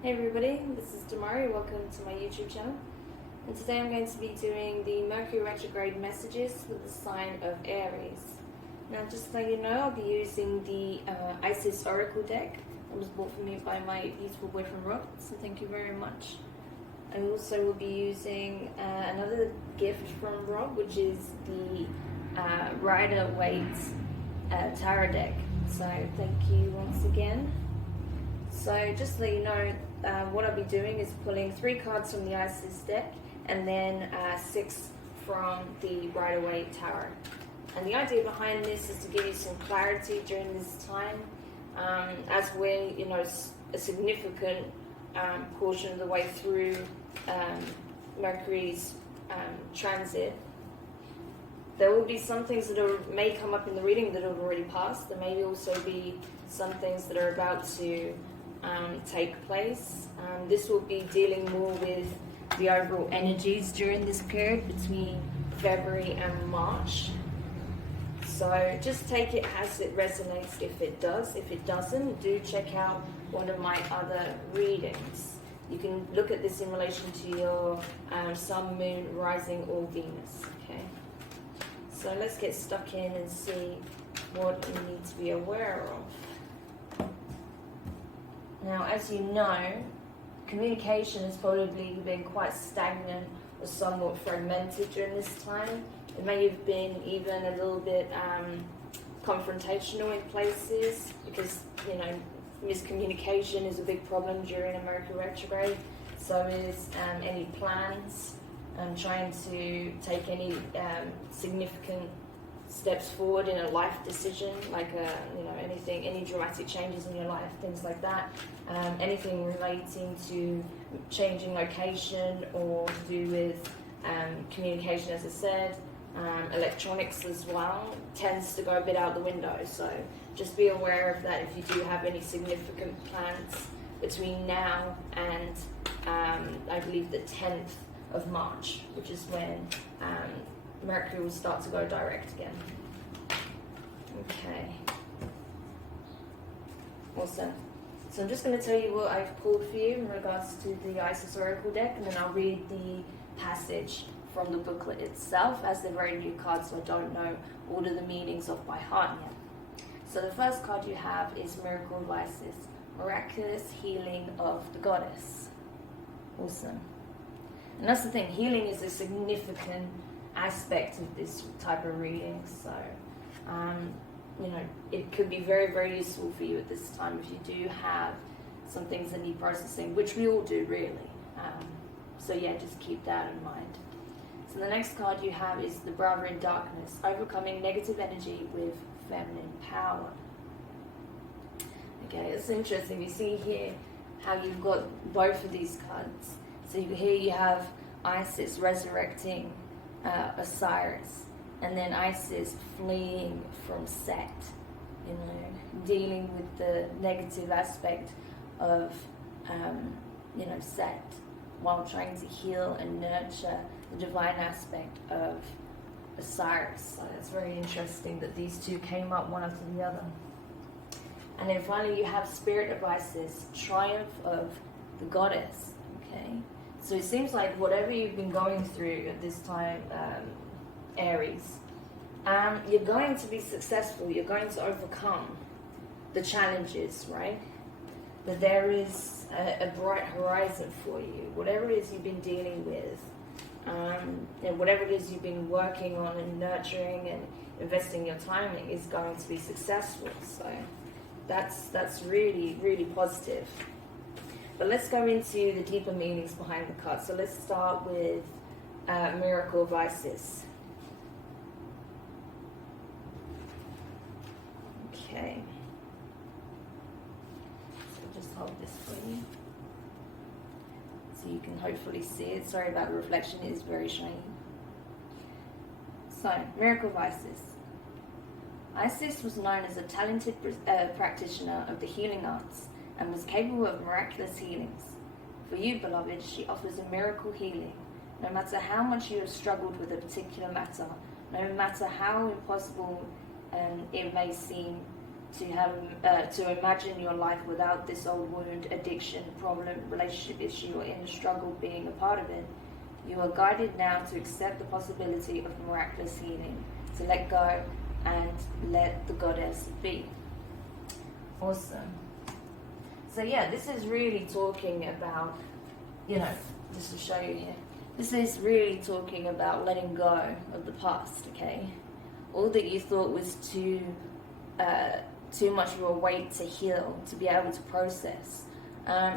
Hey everybody, this is Damari. Welcome to my YouTube channel. And today I'm going to be doing the Mercury Retrograde messages with the sign of Aries. Now, just so you know, I'll be using the ISIS Oracle deck that was bought for me by my beautiful boyfriend Rob, so thank you very much. I also will be using another gift from Rob, which is the Waite tarot deck. So thank you once again. So just to let you know, what I'll be doing is pulling 3 cards from the ISIS deck and then 6 from the Waite tarot. And the idea behind this is to give you some clarity during this time, as we're, a significant portion of the way through Mercury's transit. There will be some things that may come up in the reading that have already passed. There may also be some things that are about to take place. This will be dealing more with the overall energies during this period between February and March. So just take it as it resonates if it does. If it doesn't, do check out one of my other readings. You can look at this in relation to your sun, moon, rising, or Venus. Okay. So let's get stuck in and see what you need to be aware of. Now, as you know, communication has probably been quite stagnant or somewhat fragmented during this time. It may have been even a little bit confrontational in places because, miscommunication is a big problem during a Mercury retrograde. So is any plans and trying to take any significant steps forward in a life decision, like any dramatic changes in your life, things like that. Anything relating to changing location or to do with communication, as I said. Electronics as well tends to go a bit out the window, so just be aware of that if you do have any significant plans between now and I believe the 10th of March, which is when Mercury will start to go direct again. Okay. Awesome. So I'm just going to tell you what I've pulled for you in regards to the ISIS Oracle deck, and then I'll read the passage from the booklet itself, as they're very new cards, so I don't know all of the meanings of by heart yet. So the first card you have is Miracle of Isis, Miraculous Healing of the Goddess. Awesome. And that's the thing, healing is a significant aspect of this type of reading, so it could be very, very useful for you at this time if you do have some things that need processing, which we all do really. So yeah, just keep that in mind. So the next card you have is the Brother in Darkness, overcoming negative energy with feminine power. Okay, it's interesting. You see here how you've got both of these cards. So here you have Isis resurrecting Osiris, and then Isis fleeing from Set, dealing with the negative aspect of, Set, while trying to heal and nurture the divine aspect of Osiris. So that's very interesting that these two came up one after the other. And then finally you have Spirit of Isis, Triumph of the Goddess. Okay. So it seems like whatever you've been going through at this time, Aries, you're going to be successful. You're going to overcome the challenges, right? But there is a bright horizon for you. Whatever it is you've been dealing with, and whatever it is you've been working on and nurturing and investing your time in is going to be successful. So that's really, really positive. But let's go into the deeper meanings behind the card. So let's start with Miracle of Isis. Okay. So just hold this for you, so you can hopefully see it. Sorry about the reflection, it is very shiny. So, Miracle of Isis. Isis was known as a talented practitioner of the healing arts and was capable of miraculous healings. For you, beloved, she offers a miracle healing. No matter how much you have struggled with a particular matter, no matter how impossible it may seem, to imagine your life without this old wound, addiction, problem, relationship issue, or inner struggle being a part of it. You are guided now to accept the possibility of miraculous healing, to let go and let the goddess be. Awesome. So yeah, this is really talking about, just to show you here, this is really talking about letting go of the past, okay? All that you thought was too much of a weight to heal, to be able to process,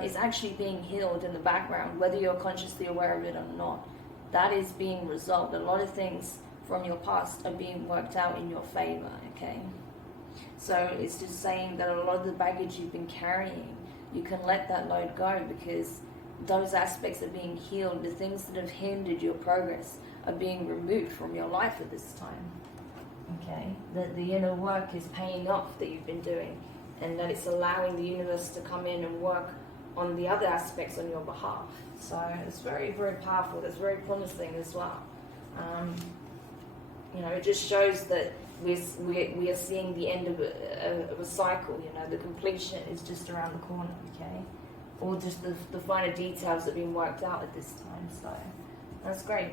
is actually being healed in the background, whether you're consciously aware of it or not. That is being resolved. A lot of things from your past are being worked out in your favor, okay? So it's just saying that a lot of the baggage you've been carrying, you can let that load go, because those aspects are being healed. The things that have hindered your progress are being removed from your life at this time. Okay, that the inner work is paying off that you've been doing, and that it's allowing the universe to come in and work on the other aspects on your behalf. So it's very, very powerful. It's very promising as well. It just shows that we are seeing the end of a cycle. The completion is just around the corner. Okay, or just the finer details that have been worked out at this time. So that's great.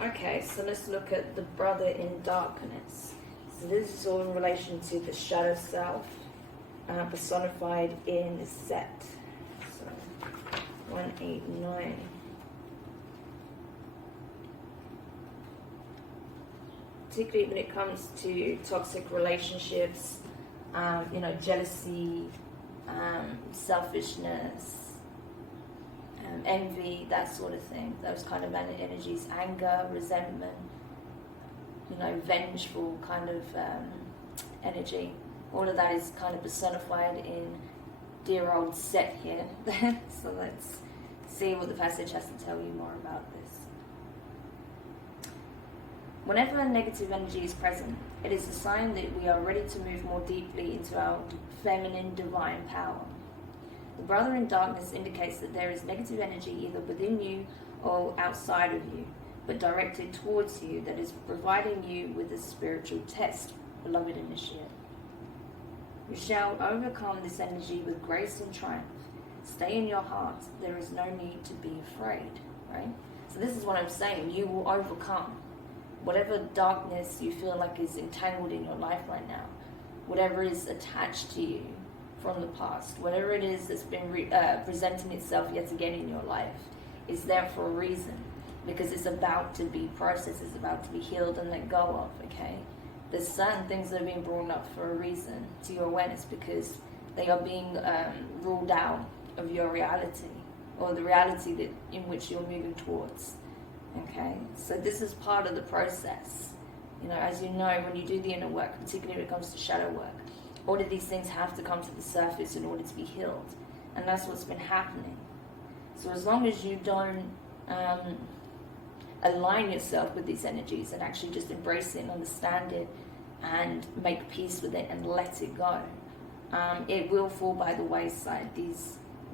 Okay, so let's look at the brother in darkness. So this is all in relation to the shadow self, personified in Set. So 189. Particularly when it comes to toxic relationships, jealousy, selfishness, envy, that sort of thing. Those kind of energies, anger, resentment, vengeful kind of energy. All of that is kind of personified in dear old Set here. So let's see what the passage has to tell you more about this. Whenever a negative energy is present, it is a sign that we are ready to move more deeply into our feminine divine power. The brother in darkness indicates that there is negative energy either within you or outside of you, but directed towards you, that is providing you with a spiritual test, beloved initiate. You shall overcome this energy with grace and triumph. Stay in your heart. There is no need to be afraid, right? So this is what I'm saying. You will overcome whatever darkness you feel like is entangled in your life right now, whatever is attached to you from the past, whatever it is that's been presenting itself yet again in your life, is there for a reason, because it's about to be processed, it's about to be healed and let go of, okay? There's certain things that are being brought up for a reason to your awareness, because they are being ruled out of your reality, or the reality that in which you're moving towards. Okay, so this is part of the process. As you know, when you do the inner work, particularly when it comes to shadow work, all of these things have to come to the surface in order to be healed. And that's what's been happening. So as long as you don't align yourself with these energies and actually just embrace it and understand it and make peace with it and let it go, it will fall by the wayside.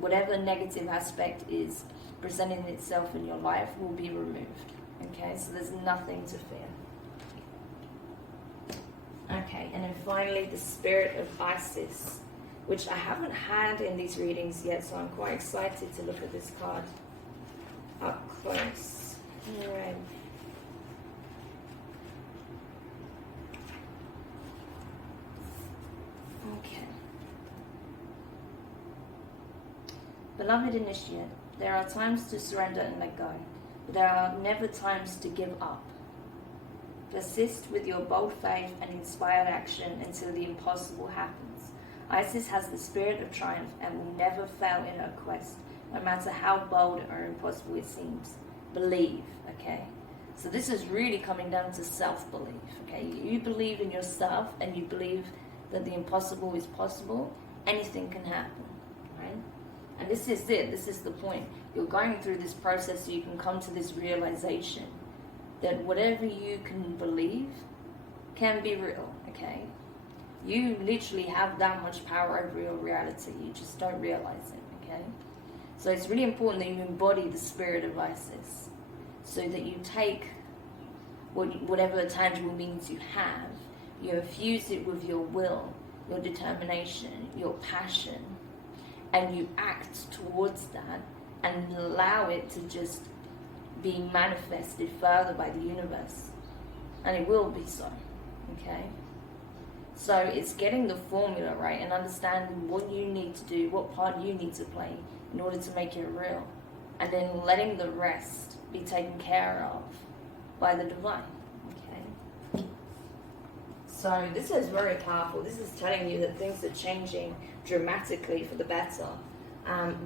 Whatever negative aspect is presenting itself in your life will be removed. Okay, so there's nothing to fear. Okay, and then finally the spirit of Isis, which I haven't had in these readings yet, so I'm quite excited to look at this card up close. All right. Okay. Beloved initiate, there are times to surrender and let go, but there are never times to give up. Persist with your bold faith and inspired action until the impossible happens. Isis has the spirit of triumph and will never fail in her quest, no matter how bold or impossible it seems. Believe, okay? So this is really coming down to self-belief, okay? You believe in yourself and you believe that the impossible is possible, anything can happen, right? And this is it, this is the point. You're going through this process so you can come to this realization that whatever you can believe can be real, okay? You literally have that much power over your reality, you just don't realize it, okay? So it's really important that you embody the spirit of Isis, so that you take whatever tangible means you have, You infuse it with your will, your determination, your passion, and you act towards that and allow it to just be manifested further by the universe. And it will be so, okay? So it's getting the formula right and understanding what you need to do, what part you need to play in order to make it real. And then letting the rest be taken care of by the divine, okay? So this is very powerful. This is telling you that things are changing dramatically for the better.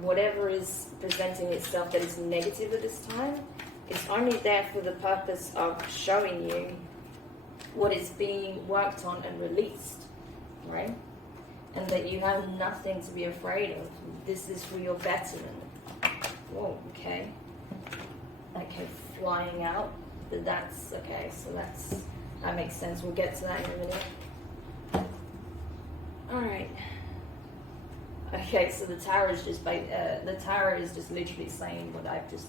Whatever is presenting itself that is negative at this time, it's only there for the purpose of showing you what is being worked on and released, right? And that you have nothing to be afraid of. This is for your betterment. Whoa, okay. Okay, flying out. But that's okay, so that makes sense. We'll get to that in a minute. Alright. Okay, so the tarot is just literally saying what I've just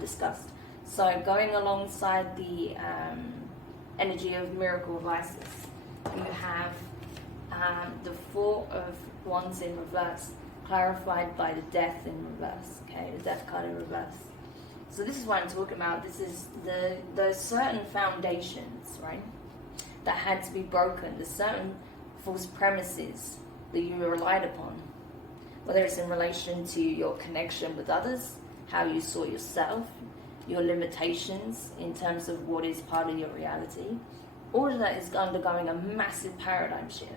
discussed. So going alongside the energy of miracle of Isis, you have the Four of Wands in reverse, clarified by the Death in reverse. Okay, the Death card in reverse. So this is what I'm talking about. This is the certain foundations, right, that had to be broken. The certain false premises that you relied upon, whether it's in relation to your connection with others, how you saw yourself, your limitations in terms of what is part of your reality. All of that is undergoing a massive paradigm shift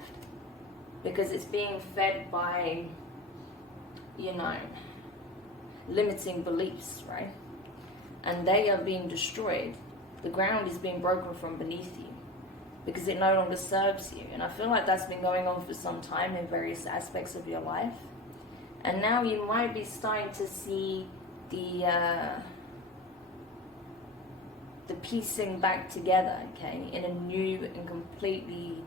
because it's being fed by, limiting beliefs, right? And they are being destroyed. The ground is being broken from beneath you because it no longer serves you. And I feel like that's been going on for some time in various aspects of your life. And now you might be starting to see the piecing back together, okay, in a new and completely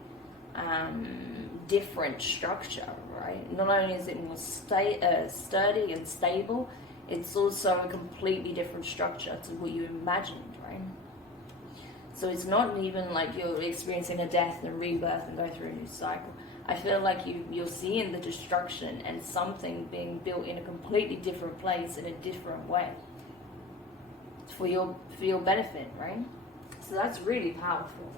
different structure, right? Not only is it more sturdy and stable, it's also a completely different structure to what you imagined, right? So it's not even like you're experiencing a death and rebirth and going through a new cycle. I feel like you're seeing the destruction and something being built in a completely different place in a different way for your benefit, right? So that's really powerful.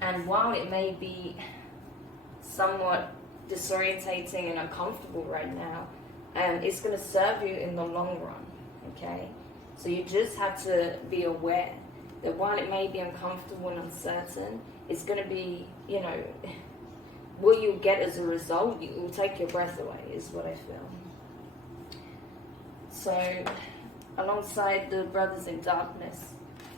And while it may be somewhat disorientating and uncomfortable right now, it's going to serve you in the long run, okay? So you just have to be aware that while it may be uncomfortable and uncertain, it's going to be, what you'll get as a result, it will take your breath away, is what I feel. So, alongside the Brothers in Darkness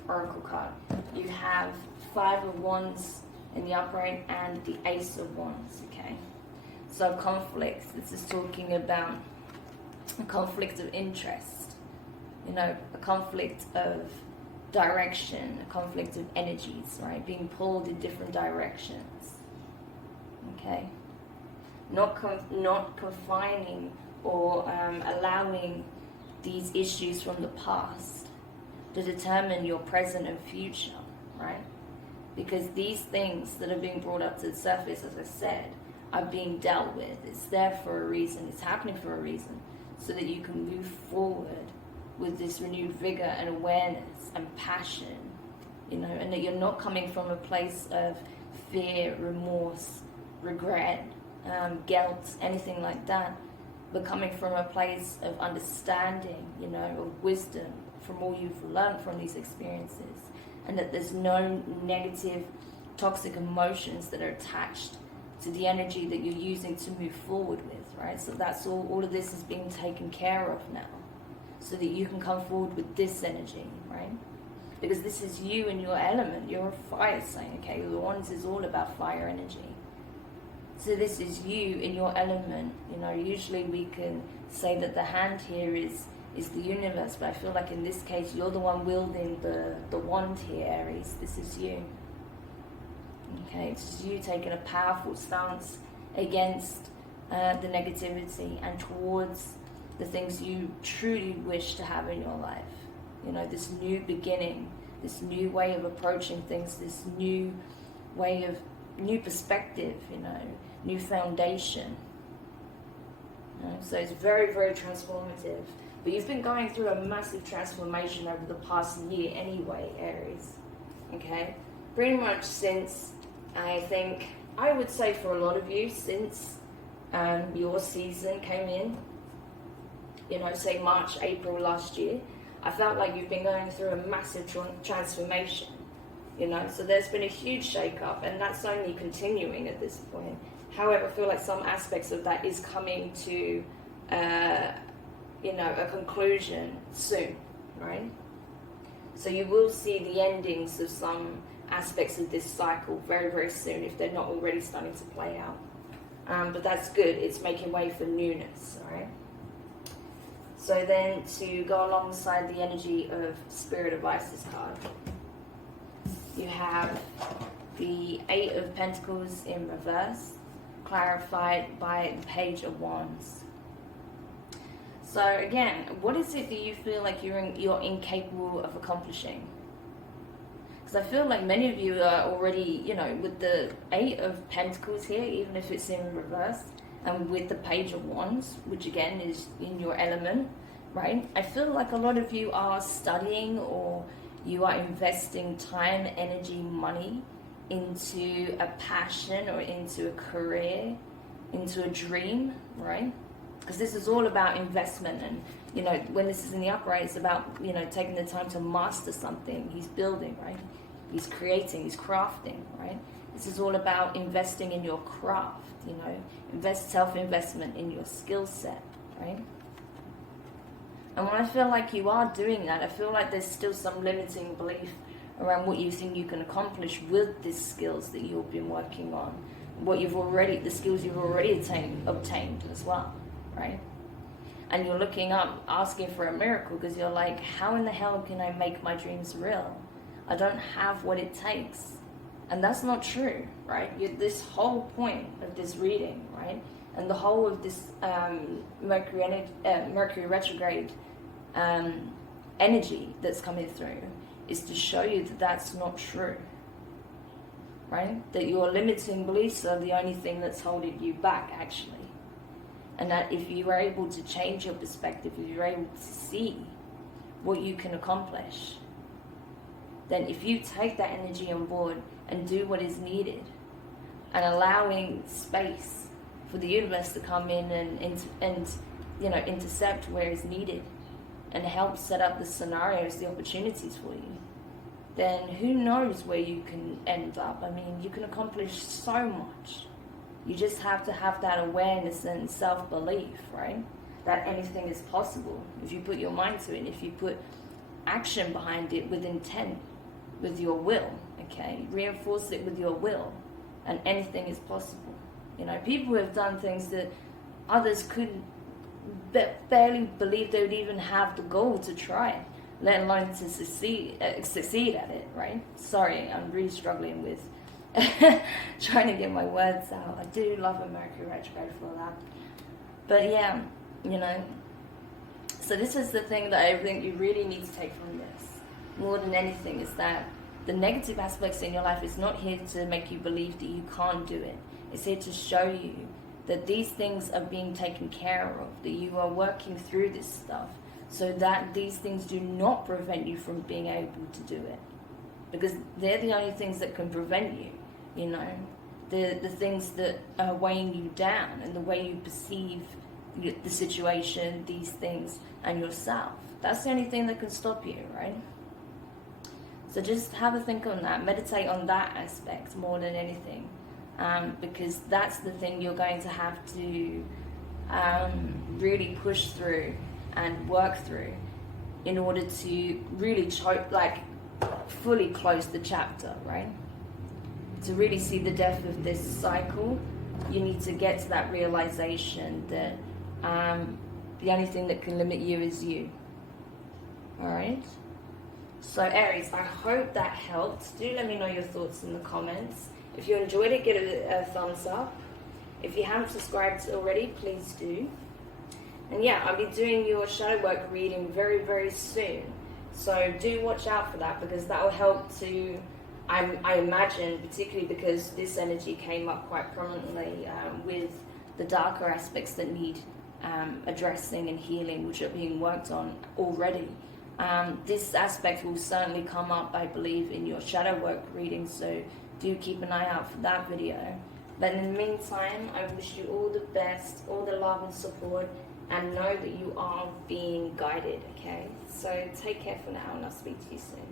Oracle card, you have Five of Wands in the upright and the Ace of Wands, okay? So conflicts, this is talking about a conflict of interest, a conflict of direction, a conflict of energies, right? Being pulled in different directions, okay? Not confining or allowing these issues from the past to determine your present and future, right? Because these things that are being brought up to the surface, as I said, are being dealt with. It's there for a reason. It's happening for a reason, so that you can move forward with this renewed vigor and awareness and passion, and that you're not coming from a place of fear, remorse, regret, guilt, anything like that, but coming from a place of understanding, of wisdom from all you've learned from these experiences, and that there's no negative, toxic emotions that are attached to the energy that you're using to move forward with, right? So that's all of this is being taken care of now, so that you can come forward with this energy, right? Because this is you in your element. You're a fire sign, okay? The Wands is all about fire energy. So this is you in your element. Usually we can say that the hand here is the universe, but I feel like in this case you're the one wielding the wand here, Aries. This is you. Okay, it's you taking a powerful stance against the negativity and towards the things you truly wish to have in your life. This new beginning, this new way of approaching things, this new way of new perspective, you know, new foundation. You know? So it's very, very transformative. But you've been going through a massive transformation over the past year anyway, Aries. Okay? Pretty much since, I would say for a lot of you, since your season came in, you know, say March, April last year, I felt like you've been going through a massive transformation, you know, so there's been a huge shake-up, and that's only continuing at this point. However, I feel like some aspects of that is coming to, you know, a conclusion soon, right? So you will see the endings of some aspects of this cycle very, very soon if they're not already starting to play out. But that's good. It's making way for newness, all right? So then to go alongside the energy of Spirit Advices card, you have the Eight of Pentacles in reverse, clarified by the Page of Wands. So again, what is it that you feel like you're incapable of accomplishing? Because I feel like many of you are already, you know, with the Eight of Pentacles here, even if it's in reverse, and with the Page of Wands, which again is in your element, right? I feel like a lot of you are studying, or you are investing time, energy, money into a passion or into a career, into a dream, right? Because this is all about investment, and you know, when this is in the upright, it's about, you know, taking the time to master something. He's building, right? He's creating, he's crafting, right? This is all about investing in your craft, you know, self-investment in your skill set, right? And when I feel like you are doing that, I feel like there's still some limiting belief around what you think you can accomplish with these skills that you've been working on, the skills you've already obtained as well, right? And you're looking up, asking for a miracle, because you're like, how in the hell can I make my dreams real? I don't have what it takes. And that's not true, right? This whole point of this reading, right? And the whole of this Mercury Retrograde energy that's coming through is to show you that that's not true, right? That your limiting beliefs are the only thing that's holding you back, actually. And that if you are able to change your perspective, if you're able to see what you can accomplish, then if you take that energy on board and do what is needed, and allowing space for the universe to come in and you know, intercept where is needed and help set up the scenarios, the opportunities for you, then who knows where you can end up. I mean, you can accomplish so much. You just have to have that awareness and self-belief, right? That anything is possible if you put your mind to it, and if you put action behind it with intent, with your will, okay? Reinforce it with your will, and anything is possible. You know, people have done things that others couldn't barely believe they would even have the goal to try, let alone to succeed at it, right? Sorry, I'm really struggling with trying to get my words out. I do love a Mercury retrograde for that. But yeah, you know, so this is the thing that I think you really need to take from this, more than anything, is that the negative aspects in your life is not here to make you believe that you can't do it. It's here to show you that these things are being taken care of, that you are working through this stuff, so that these things do not prevent you from being able to do it. Because they're the only things that can prevent you, you know. The things that are weighing you down, and the way you perceive the situation, these things, and yourself. That's the only thing that can stop you, right? So just have a think on that. Meditate on that aspect more than anything. Because that's the thing you're going to have to really push through and work through in order to really fully close the chapter, right? To really see the depth of this cycle, you need to get to that realization that the only thing that can limit you is you. All right? So Aries, I hope that helped. Do let me know your thoughts in the comments. If you enjoyed it, give it a thumbs up. If you haven't subscribed already, please do. And yeah, I'll be doing your shadow work reading very, very soon. So do watch out for that, because that will help to I imagine, particularly because this energy came up quite prominently with the darker aspects that need addressing and healing, which are being worked on already. This aspect will certainly come up, I believe, in your shadow work reading, so do keep an eye out for that video. But in the meantime, I wish you all the best, all the love and support, and know that you are being guided, okay? So take care for now, and I'll speak to you soon.